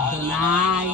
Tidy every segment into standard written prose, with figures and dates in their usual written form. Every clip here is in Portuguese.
Adonai.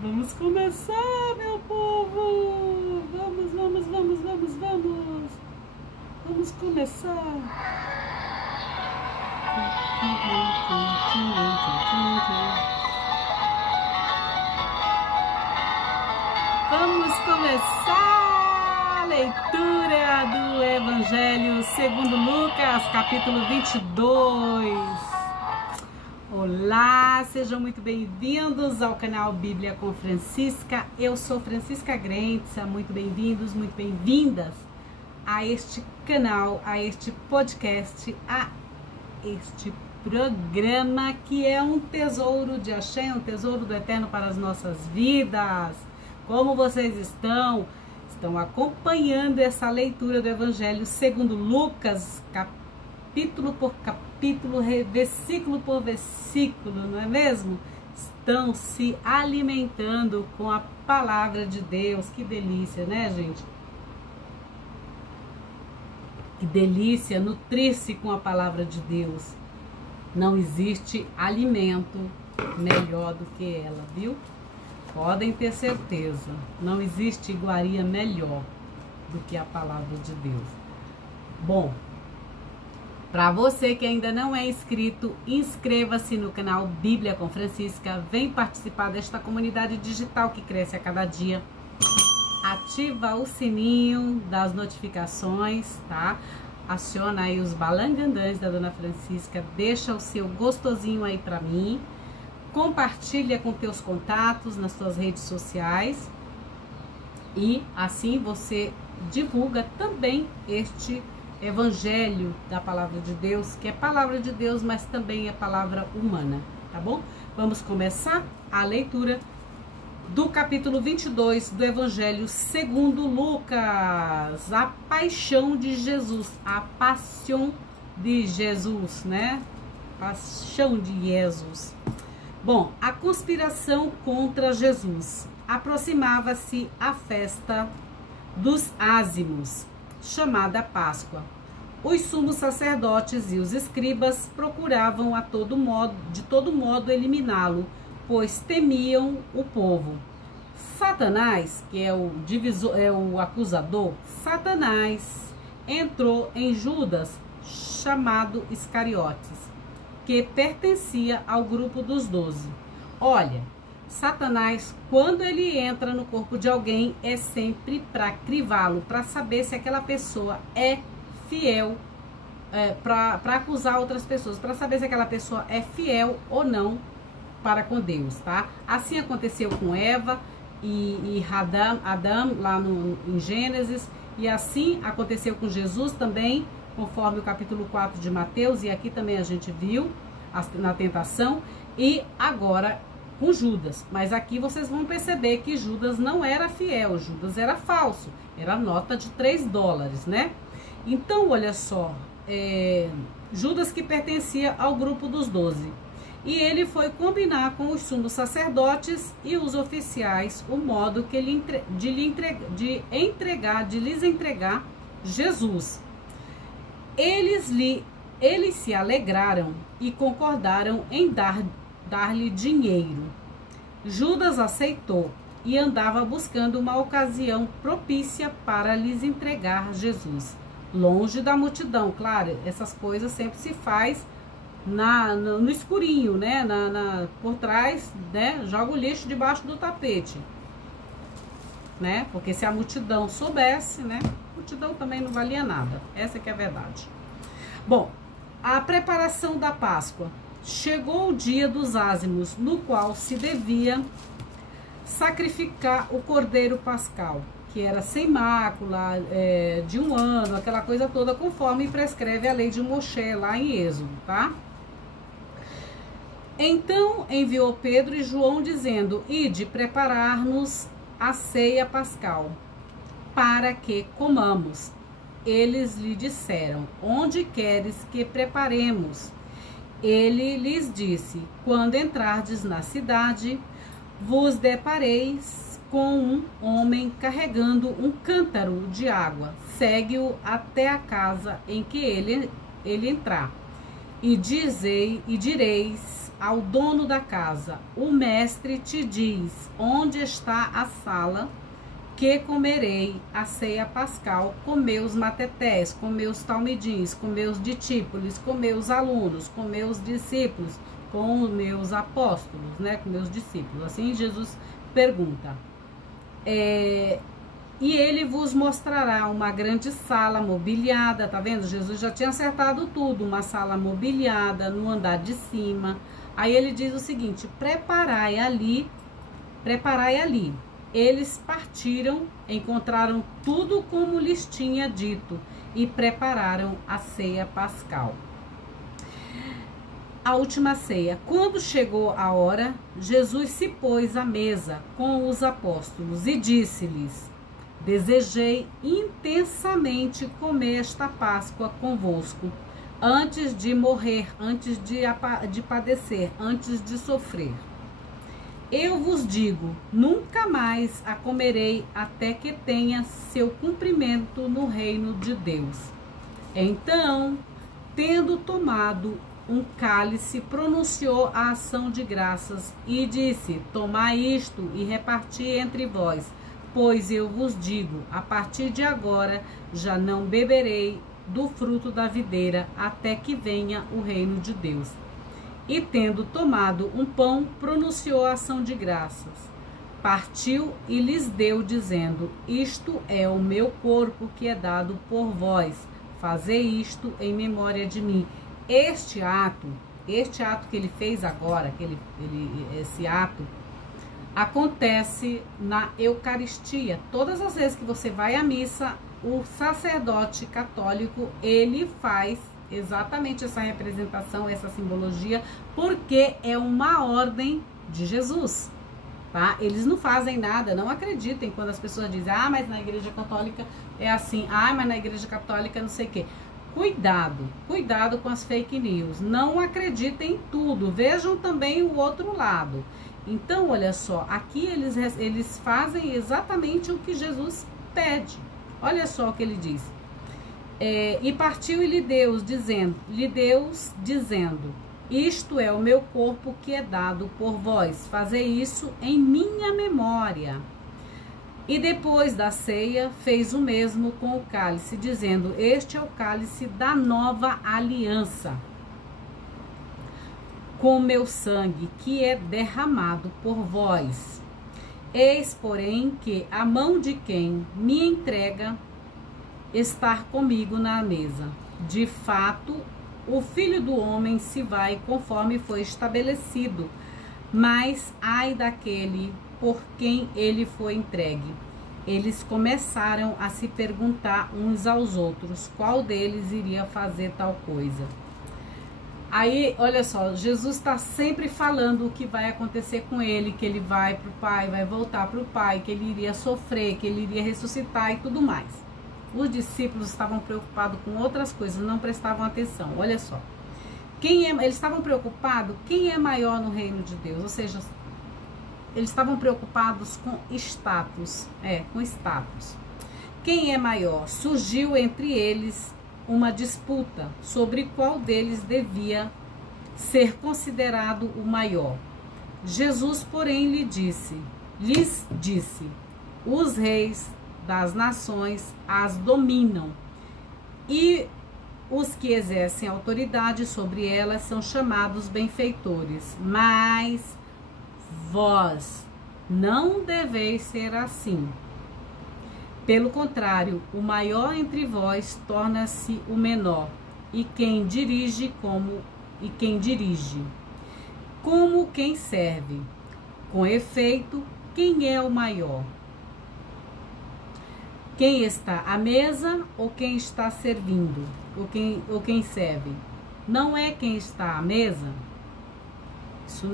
Vamos começar, meu povo! Vamos, vamos, vamos, vamos, vamos! Vamos começar! Vamos começar a leitura do Evangelho segundo Lucas, capítulo 22. Olá, sejam muito bem-vindos ao canal Bíblia com Francisca. Eu sou Francisca Grenza, muito bem-vindos, muito bem-vindas a este canal, a este podcast, a este programa que é um tesouro de Axé, um tesouro do Eterno para as nossas vidas. Como vocês estão? Estão acompanhando essa leitura do Evangelho segundo Lucas, capítulo por capítulo, versículo por versículo, não é mesmo? Estão se alimentando com a palavra de Deus. Que delícia, né, gente? Que delícia nutrir-se com a palavra de Deus. Não existe alimento melhor do que ela, viu? Podem ter certeza. Não existe iguaria melhor do que a palavra de Deus. Bom, para você que ainda não é inscrito, inscreva-se no canal Bíblia com Francisca. Vem participar desta comunidade digital que cresce a cada dia. Ativa o sininho das notificações, tá? Aciona aí os balangandãs da Dona Francisca. Deixa o seu gostosinho aí para mim. Compartilha com teus contatos nas suas redes sociais. E assim você divulga também este Evangelho da Palavra de Deus, que é Palavra de Deus, mas também é palavra humana, tá bom? Vamos começar a leitura do capítulo 22 do Evangelho segundo Lucas, a paixão de Jesus, a paixão de Jesus, né? Paixão de Jesus. Bom, a conspiração contra Jesus. Aproximava-se a festa dos ázimos, chamada Páscoa. Os sumos sacerdotes e os escribas procuravam de todo modo eliminá-lo, pois temiam o povo. Satanás, que é o acusador, Satanás entrou em Judas, chamado Iscariotes, que pertencia ao grupo dos 12. Olha, Satanás, quando ele entra no corpo de alguém, é sempre para crivá-lo, para saber se aquela pessoa é fiel, para acusar outras pessoas, para saber se aquela pessoa é fiel ou não para com Deus, tá? Assim aconteceu com Eva e Adão, lá em Gênesis, e assim aconteceu com Jesus também, conforme o capítulo 4 de Mateus, e aqui também a gente viu na tentação, e agora com Judas. Mas aqui vocês vão perceber que Judas não era fiel, Judas era falso, era nota de $3, né? Então, olha só, Judas que pertencia ao grupo dos 12. E ele foi combinar com os sumos sacerdotes e os oficiais o modo que de lhes entregar Jesus. Eles se alegraram e concordaram em dar-lhe dinheiro. Judas aceitou e andava buscando uma ocasião propícia para lhes entregar Jesus. Longe da multidão, claro, essas coisas sempre se faz no escurinho, né? Por trás, né? Joga o lixo debaixo do tapete, né? Porque se a multidão soubesse, né? A multidão também não valia nada. Essa que é a verdade. Bom, a preparação da Páscoa. Chegou o dia dos ázimos, no qual se devia sacrificar o cordeiro pascal, que era sem mácula, de 1 ano, aquela coisa toda, conforme prescreve a lei de Moshe, lá em Êxodo, tá? Então enviou Pedro e João, dizendo: ide preparar-nos a ceia pascal, para que comamos. Eles lhe disseram: onde queres que preparemos? Ele lhes disse: quando entrardes na cidade, vos depareis com um homem carregando um cântaro de água. Segue-o até a casa em que ele entrar. E direis ao dono da casa: o mestre te diz onde está a sala que comerei a ceia pascal com meus matetés, com meus talmidins, com meus discípulos, com meus alunos, com meus discípulos, com os meus apóstolos, né, com meus discípulos. Assim Jesus pergunta. E ele vos mostrará uma grande sala mobiliada, tá vendo? Jesus já tinha acertado tudo, uma sala mobiliada no andar de cima. Aí ele diz o seguinte: preparai ali. Eles partiram, encontraram tudo como lhes tinha dito e prepararam a ceia pascal. A última ceia. Quando chegou a hora, Jesus se pôs à mesa com os apóstolos e disse-lhes: desejei intensamente comer esta Páscoa convosco, antes de morrer, antes de padecer, antes de sofrer. Eu vos digo, nunca mais a comerei até que tenha seu cumprimento no reino de Deus. Então, tendo tomado um cálice, pronunciou a ação de graças e disse: tomai isto e reparti entre vós, pois eu vos digo, a partir de agora já não beberei do fruto da videira até que venha o reino de Deus. E tendo tomado um pão, pronunciou a ação de graças. Partiu e lhes deu, dizendo: isto é o meu corpo que é dado por vós. Fazei isto em memória de mim. Este ato que ele fez agora, esse ato, acontece na Eucaristia. Todas as vezes que você vai à missa, o sacerdote católico, ele faz exatamente essa representação, essa simbologia, porque é uma ordem de Jesus, tá? Eles não fazem nada, não acreditem quando as pessoas dizem: ah, mas na igreja católica é assim, ah, mas na igreja católica não sei o quê. Cuidado com as fake news, não acreditem em tudo, vejam também o outro lado. Então, olha só, aqui eles fazem exatamente o que Jesus pede. Olha só o que ele diz. E partiu e lhe deu, dizendo: isto é o meu corpo que é dado por vós, fazei isso em minha memória. E depois da ceia fez o mesmo com o cálice, dizendo: este é o cálice da nova aliança, com meu sangue, que é derramado por vós. Eis, porém, que a mão de quem me entrega estar comigo na mesa. De fato, o Filho do Homem se vai conforme foi estabelecido, mas ai daquele por quem ele foi entregue. Eles começaram a se perguntar uns aos outros qual deles iria fazer tal coisa. Aí, olha só, Jesus está sempre falando o que vai acontecer com ele, que ele vai para o Pai, vai voltar para o Pai, que ele iria sofrer, que ele iria ressuscitar e tudo mais. Os discípulos estavam preocupados com outras coisas, não prestavam atenção. Olha só, eles estavam preocupados quem é maior no reino de Deus, ou seja, eles estavam preocupados com status, com status. Quem é maior? Surgiu entre eles uma disputa sobre qual deles devia ser considerado o maior. Jesus, porém, lhes disse: os reis das nações as dominam, e os que exercem autoridade sobre elas são chamados benfeitores. Mas vós não deveis ser assim. Pelo contrário, o maior entre vós torna-se o menor, e quem dirige como quem serve. Com efeito, quem é o maior? Quem está à mesa ou quem está servindo? Ou quem serve? Não é quem está à mesa? Isso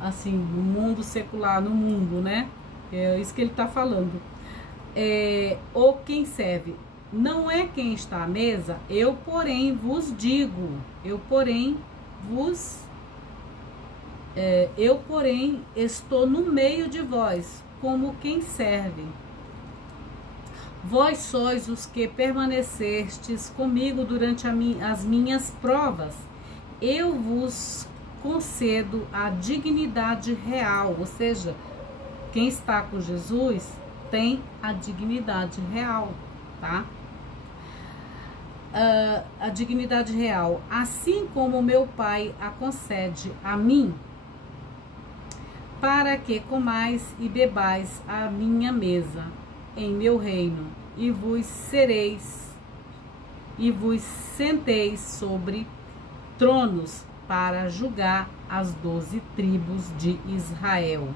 assim, no mundo secular, no mundo, né? É isso que ele está falando. Ou quem serve? Não é quem está à mesa, eu, porém, vos digo. Eu, porém, estou no meio de vós, como quem serve. Vós sois os que permanecestes comigo durante as minhas provas. Eu vos concedo a dignidade real, ou seja, quem está com Jesus tem a dignidade real, tá? A dignidade real, assim como meu Pai a concede a mim, para que comais e bebais a minha mesa em meu reino, e vos senteis sobre tronos para julgar as 12 tribos de Israel.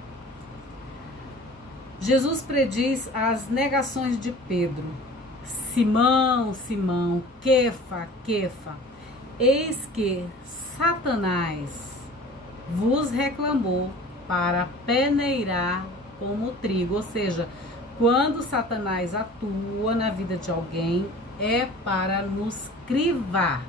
Jesus prediz as negações de Pedro. Simão, Simão, Quefa, Quefa, eis que Satanás vos reclamou para peneirar como trigo. Ou seja, quando Satanás atua na vida de alguém, é para nos crivar,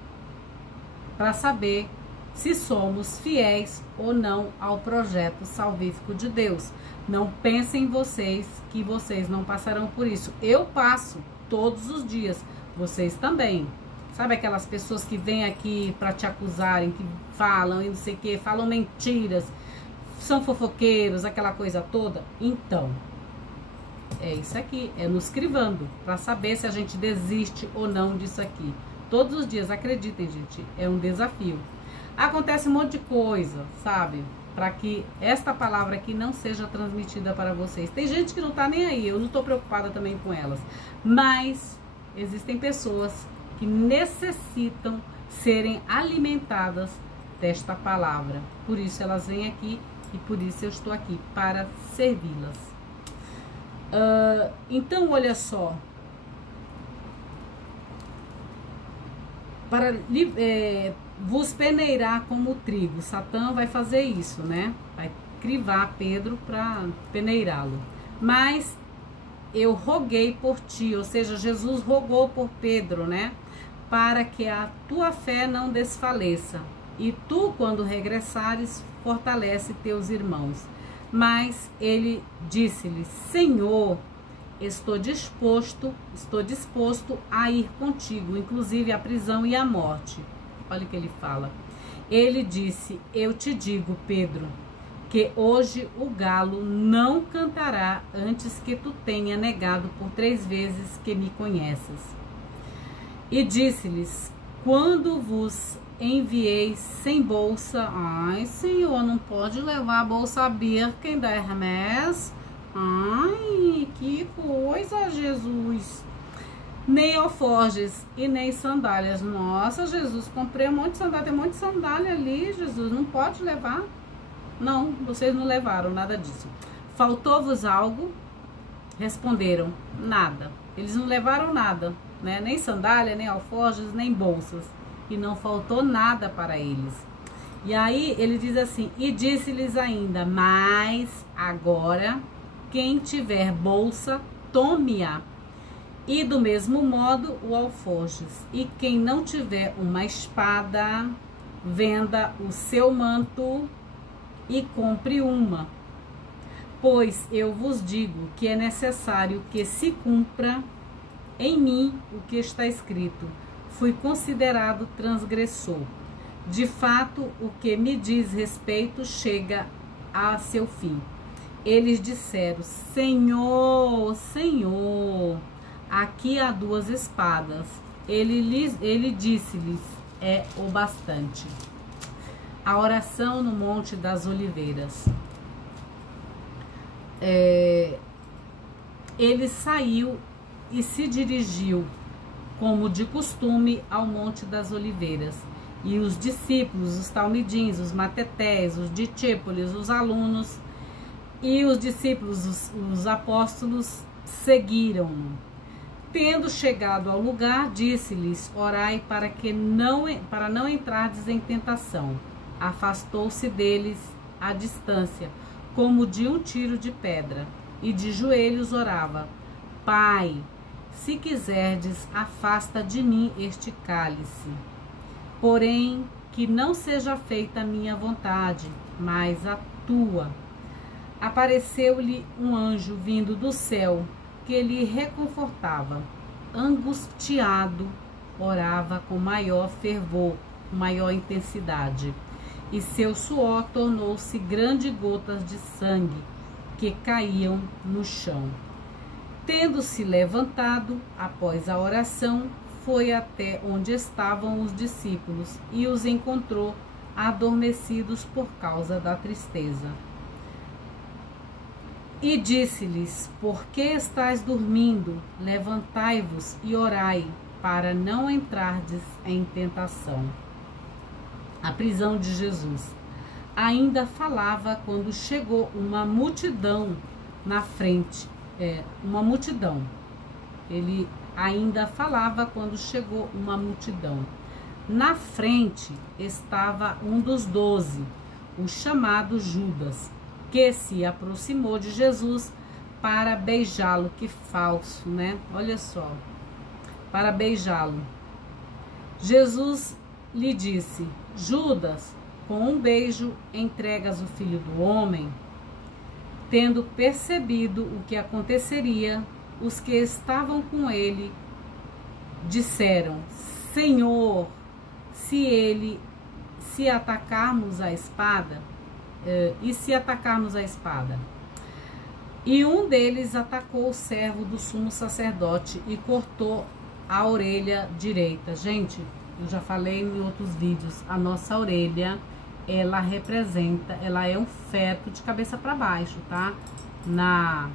para saber se somos fiéis ou não ao projeto salvífico de Deus. Não pensem vocês que vocês não passarão por isso. Eu passo todos os dias, vocês também. Sabe aquelas pessoas que vêm aqui para te acusarem, que falam e não sei o que, falam mentiras, são fofoqueiros, aquela coisa toda? Então, é isso aqui, é nos crivando, para saber se a gente desiste ou não disso aqui. Todos os dias, acreditem, gente, é um desafio. Acontece um monte de coisa, sabe? Para que esta palavra aqui não seja transmitida para vocês. Tem gente que não tá nem aí, eu não tô preocupada também com elas. Mas existem pessoas que necessitam serem alimentadas desta palavra. Por isso elas vêm aqui e por isso eu estou aqui, para servi-las. Então, olha só. Para vos peneirar como trigo. Satã vai fazer isso, né? Vai crivar Pedro para peneirá-lo. Mas eu roguei por ti, ou seja, Jesus rogou por Pedro, né? Para que a tua fé não desfaleça. E tu, quando regressares, fortalece teus irmãos. Mas ele disse-lhe: Senhor, estou disposto a ir contigo, inclusive à prisão e à morte. Olha o que ele fala. Ele disse: eu te digo, Pedro, que hoje o galo não cantará antes que tu tenha negado por 3 vezes que me conheces. E disse-lhes: quando vos enviei sem bolsa, ai, Senhor, não pode levar a bolsa Birkin da Hermès? Ai, que coisa, Jesus! Nem alforjes e nem sandálias. Nossa, Jesus, comprei um monte de sandália, tem um monte de sandália ali, Jesus, não pode levar? Não, vocês não levaram nada disso. Faltou-vos algo? Responderam: nada. Eles não levaram nada, né? Nem sandália, nem alforjes, nem bolsas. E não faltou nada para eles. E aí ele diz assim: e disse-lhes ainda: mas agora quem tiver bolsa, tome-a. E do mesmo modo o alforjes. E quem não tiver uma espada, venda o seu manto e compre uma. Pois eu vos digo que é necessário que se cumpra em mim o que está escrito: fui considerado transgressor. De fato, o que me diz respeito chega a seu fim. Eles disseram: Senhor, Senhor, aqui há 2 espadas. Ele disse-lhes: é o bastante. A oração no Monte das Oliveiras. Ele saiu e se dirigiu, como de costume, ao Monte das Oliveiras. E os discípulos, os talmidins, os matetés, os discípulos, os alunos, E os discípulos, os apóstolos, seguiram-no. Tendo chegado ao lugar, disse-lhes: orai para não entrardes em tentação. Afastou-se deles à distância, como de um tiro de pedra, e de joelhos orava: Pai, se quiserdes, afasta de mim este cálice. Porém, que não seja feita a minha vontade, mas a tua. Apareceu-lhe um anjo vindo do céu, que lhe reconfortava. Angustiado, orava com maior fervor, com maior intensidade, e seu suor tornou-se grandes gotas de sangue que caíam no chão. Tendo-se levantado, após a oração, foi até onde estavam os discípulos e os encontrou adormecidos por causa da tristeza. E disse-lhes: por que estáis dormindo? Levantai-vos e orai, para não entrardes em tentação. A prisão de Jesus. Ainda falava quando chegou uma multidão na frente. Uma multidão. Ele ainda falava quando chegou uma multidão. Na frente estava um dos 12, o chamado Judas, que se aproximou de Jesus para beijá-lo. Que falso, né? Olha só. Para beijá-lo. Jesus lhe disse: Judas, com um beijo entregas o Filho do Homem? Tendo percebido o que aconteceria, os que estavam com ele disseram: Senhor, se atacarmos a espada, e se atacarmos a espada? E um deles atacou o servo do sumo sacerdote e cortou a orelha direita. Gente, eu já falei em outros vídeos, a nossa orelha, ela é um feto de cabeça para baixo, tá? Na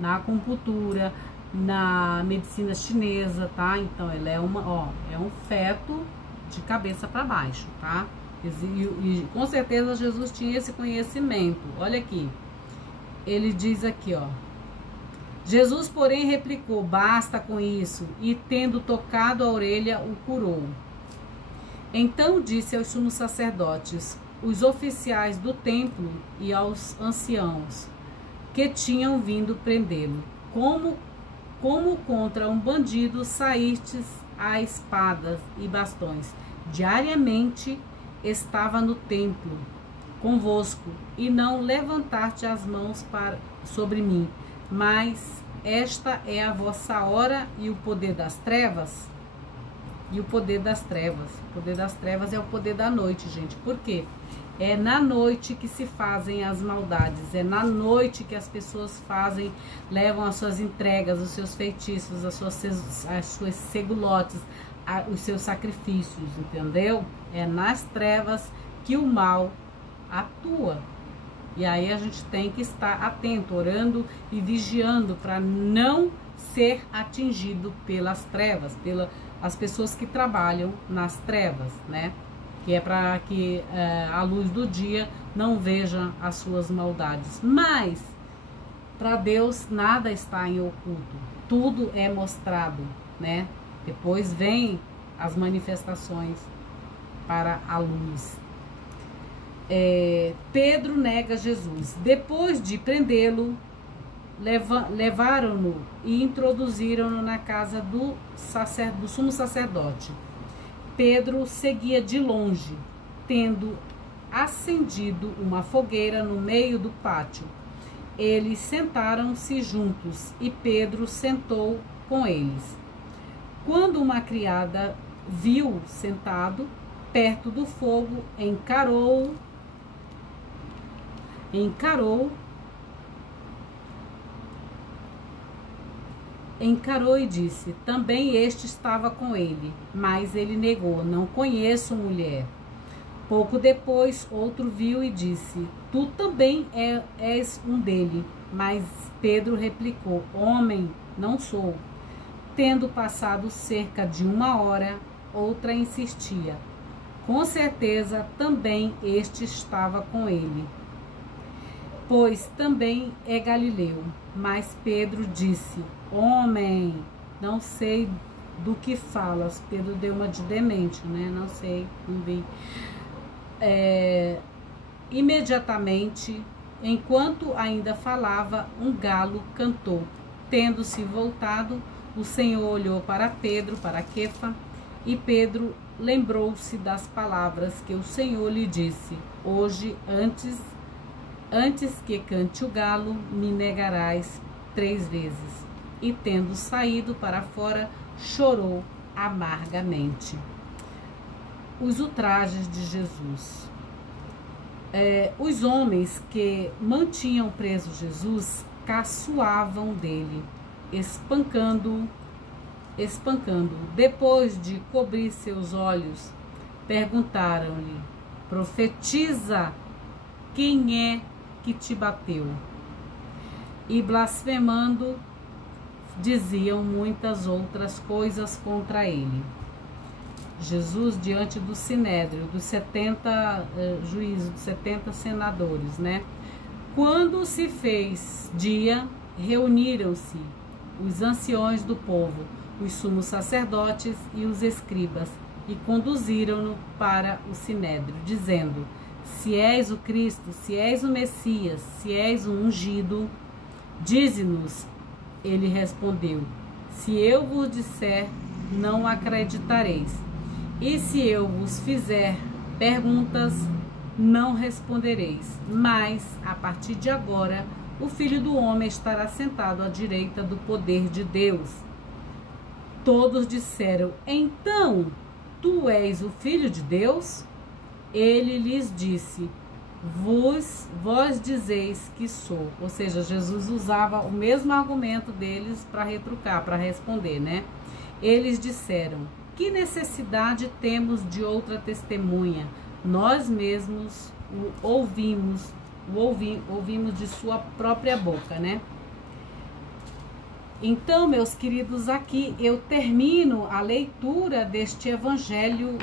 acupuntura, na medicina chinesa, tá? Então, ela é um feto de cabeça para baixo, tá? E com certeza Jesus tinha esse conhecimento. Olha aqui. Ele diz aqui, ó. Jesus, porém, replicou: basta com isso. E tendo tocado a orelha, o curou. Então disse aos sumos sacerdotes, os oficiais do templo e aos anciãos que tinham vindo prendê-lo: como contra um bandido saístes a espadas e bastões? Diariamente estava no templo convosco, e não levantaste as mãos sobre mim. Mas esta é a vossa hora e o poder das trevas. E o poder das trevas. O poder das trevas é o poder da noite, gente. Por quê? É na noite que se fazem as maldades. É na noite que as pessoas levam as suas entregas, os seus feitiços, as suas segulotes, os seus sacrifícios, entendeu? É nas trevas que o mal atua. E aí a gente tem que estar atento, orando e vigiando para não ser atingido pelas trevas, pelas pessoas que trabalham nas trevas, né? Que é para que a luz do dia não veja as suas maldades. Mas para Deus nada está em oculto, tudo é mostrado, né? Depois vem as manifestações para a luz. Pedro nega Jesus. Depois de prendê-lo, levaram-no e introduziram-no na casa do sumo sacerdote. Pedro seguia de longe, tendo acendido uma fogueira no meio do pátio. Eles sentaram-se juntos e Pedro sentou com eles. Quando uma criada viu sentado perto do fogo, encarou e disse: também este estava com ele. Mas ele negou: não conheço, mulher. Pouco depois, outro viu e disse: tu também és um dele. Mas Pedro replicou: homem, não sou. Tendo passado cerca de 1 hora, outra insistia: com certeza também este estava com ele. pois também é galileu. Mas Pedro disse: homem, não sei do que falas. Pedro deu uma de demente, né? Não sei, não vi. Imediatamente, enquanto ainda falava, um galo cantou. Tendo-se voltado, o Senhor olhou para Pedro, para Quefa, e Pedro lembrou-se das palavras que o Senhor lhe disse: hoje, antes que cante o galo, me negarás 3 vezes. E tendo saído para fora, chorou amargamente. Os ultrajes de Jesus. Os homens que mantinham preso Jesus caçoavam dele, espancando-o. Depois de cobrir seus olhos, perguntaram-lhe: profetiza, quem é que te bateu? E blasfemando, diziam muitas outras coisas contra ele. Jesus diante do sinédrio, dos 70 juízes, dos 70 senadores, né? Quando se fez dia, reuniram-se os anciões do povo, os sumos sacerdotes e os escribas, e conduziram-no para o sinédrio, dizendo: se és o Cristo, se és o Messias, se és o ungido, dize-nos. Ele respondeu: se eu vos disser, não acreditareis. E se eu vos fizer perguntas, não respondereis. Mas, a partir de agora, o Filho do Homem estará sentado à direita do poder de Deus. Todos disseram: então, tu és o Filho de Deus? Ele lhes disse: vós dizeis que sou. Ou seja, Jesus usava o mesmo argumento deles para retrucar, para responder, né? Eles disseram: que necessidade temos de outra testemunha? Nós mesmos ouvimos de sua própria boca, né? Então, meus queridos, aqui eu termino a leitura deste evangelho,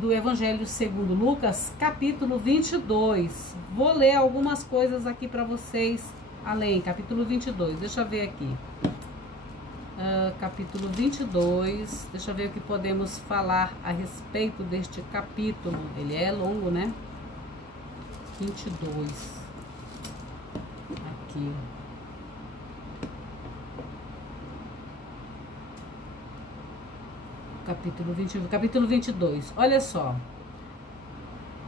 do Evangelho segundo Lucas, capítulo 22. Vou ler algumas coisas aqui para vocês, além, capítulo 22, deixa eu ver aqui. Capítulo 22, deixa eu ver o que podemos falar a respeito deste capítulo. Ele é longo, né? 22. Aqui. Capítulo 22. Olha só.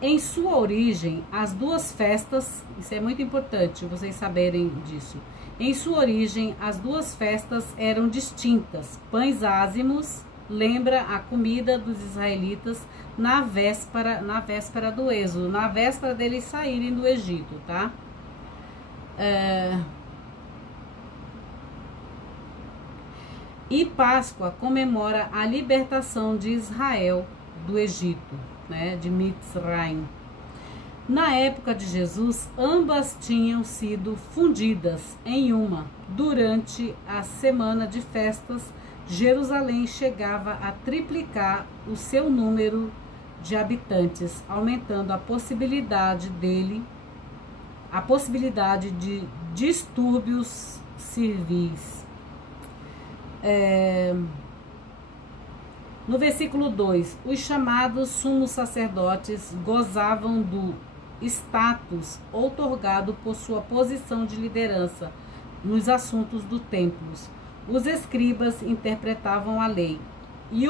Em sua origem, as duas festas, isso é muito importante vocês saberem disso. Em sua origem, as duas festas eram distintas. Pães ázimos lembra a comida dos israelitas na véspera do êxodo, na véspera deles saírem do Egito, tá? E Páscoa comemora a libertação de Israel do Egito, né, de Mitzrayim. Na época de Jesus, ambas tinham sido fundidas em uma. Durante a semana de festas, Jerusalém chegava a triplicar o seu número de habitantes, aumentando a possibilidade de distúrbios civis. No versículo 2, os chamados sumos sacerdotes gozavam do status outorgado por sua posição de liderança nos assuntos do templo. Os escribas interpretavam a lei e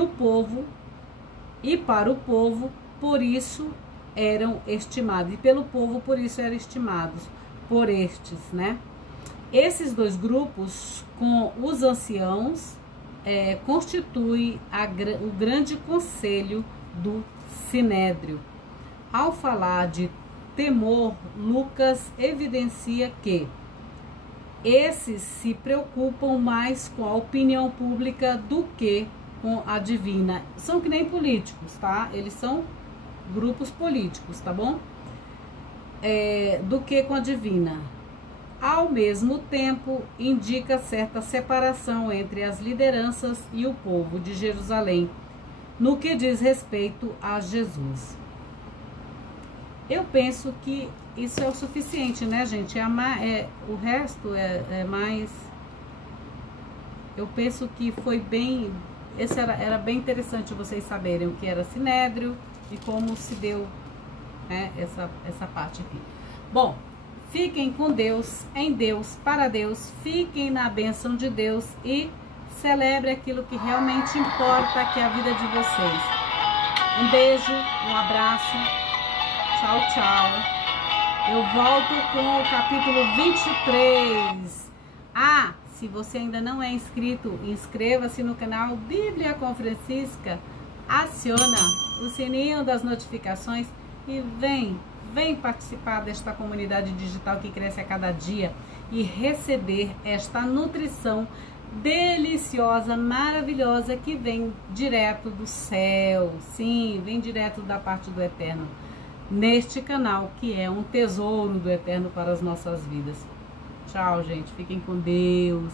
para o povo, por isso eram estimados, e pelo povo, por isso eram estimados por estes, né? Esses dois grupos, com os anciãos, constituem o grande conselho do Sinédrio. Ao falar de temor, Lucas evidencia que esses se preocupam mais com a opinião pública do que com a divina. São que nem políticos, tá? Eles são grupos políticos, tá bom? Do que com a divina. Ao mesmo tempo, indica certa separação entre as lideranças e o povo de Jerusalém, no que diz respeito a Jesus. Eu penso que isso é o suficiente, né, gente? O resto é mais... Eu penso que foi bem... Esse era bem interessante vocês saberem o que era Sinédrio e como se deu, né, essa parte aqui. Bom, fiquem com Deus, em Deus, para Deus. Fiquem na bênção de Deus e celebre aquilo que realmente importa, que é a vida de vocês. Um beijo, um abraço. Tchau, tchau. Eu volto com o capítulo 23. Ah, se você ainda não é inscrito, inscreva-se no canal Bíblia com Francisca. Aciona o sininho das notificações e vem participar desta comunidade digital que cresce a cada dia e receber esta nutrição deliciosa, maravilhosa, que vem direto do céu. Sim, vem direto da parte do Eterno, neste canal, que é um tesouro do Eterno para as nossas vidas. Tchau, gente. Fiquem com Deus,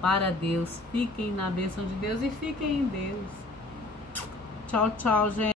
para Deus. Fiquem na bênção de Deus e fiquem em Deus. Tchau, tchau, gente.